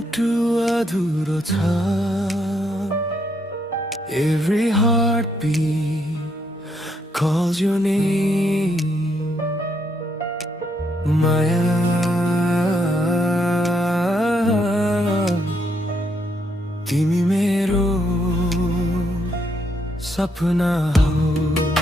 मुटु अधुरो छ Every heartbeat calls your name Maya तिमी मेरो सपना हो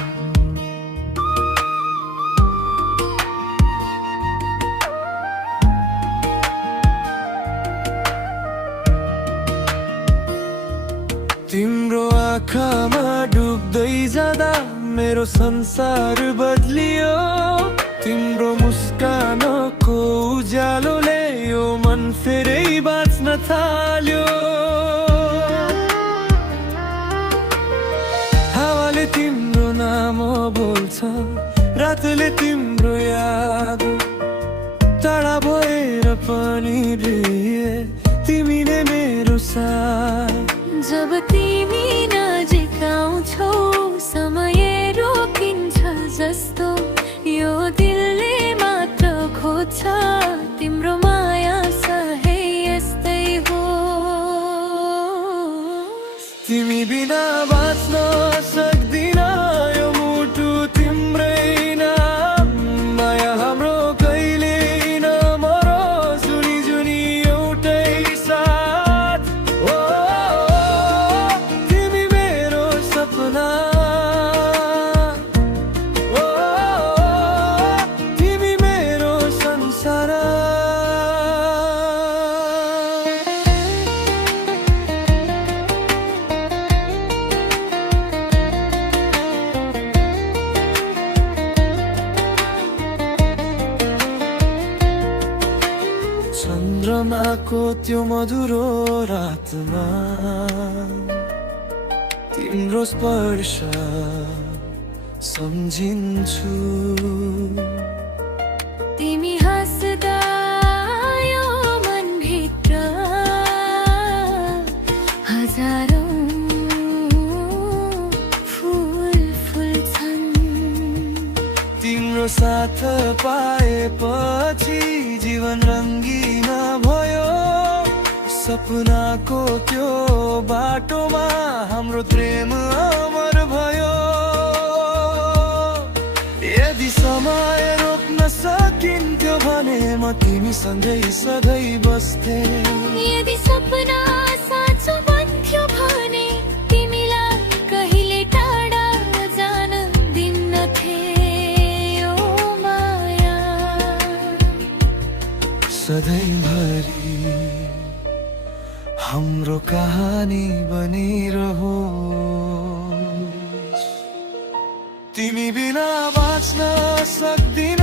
तिम्रो आँखामा डुब्दै जाँदा मेरो संसार बदलियो तिम्रो मुस्कानको उज्यालोले यो मन फेरै बाँच्न थाल्यो हावाले तिम्रो नाम बोल्छ रातले तिम्रो याद टाढा भएर पनि लिए तिमी नै मेरो साथ जब तिमी नजिक आउँछौ समय रोकिन्छ जस्तो यो दिलले मात्र खोज्छ तिम्रो माया सहे यस्तै हो तिमी बिना बाँच्न सक्दिन यो मुटु तिम्रै नाम माया हाम्रो कहिले नमरोस् जुनी जुनी एउटै साथ ओ तिमी मेरो सपना ओ तिमी मेरो संसार चन्द्रमाको त्यो मधुरो रातमा तिम्रो स्पर्श सम्झिन्छु तिमी हाँस्दा यो मनभित्र हजारौं फुल फुल्छन् तिम्रो साथ पाएपछि जीवन रङ्गीन भयो सपनाको त्यो बाटोमा हाम्रो प्रेम अमर भयो यदि समय रोक्न सकिन्थ्यो भने म तिमीसँगै सधैँ बस्थे यदि सपना साँचो बन्थ्यो भने तिमीलाई कहिले टाढा जान दिन्नथे ओ माया सधैँभरि हाम्रो कहानी बनिरहोस् तिमी बिना बाँच्न सक्दिन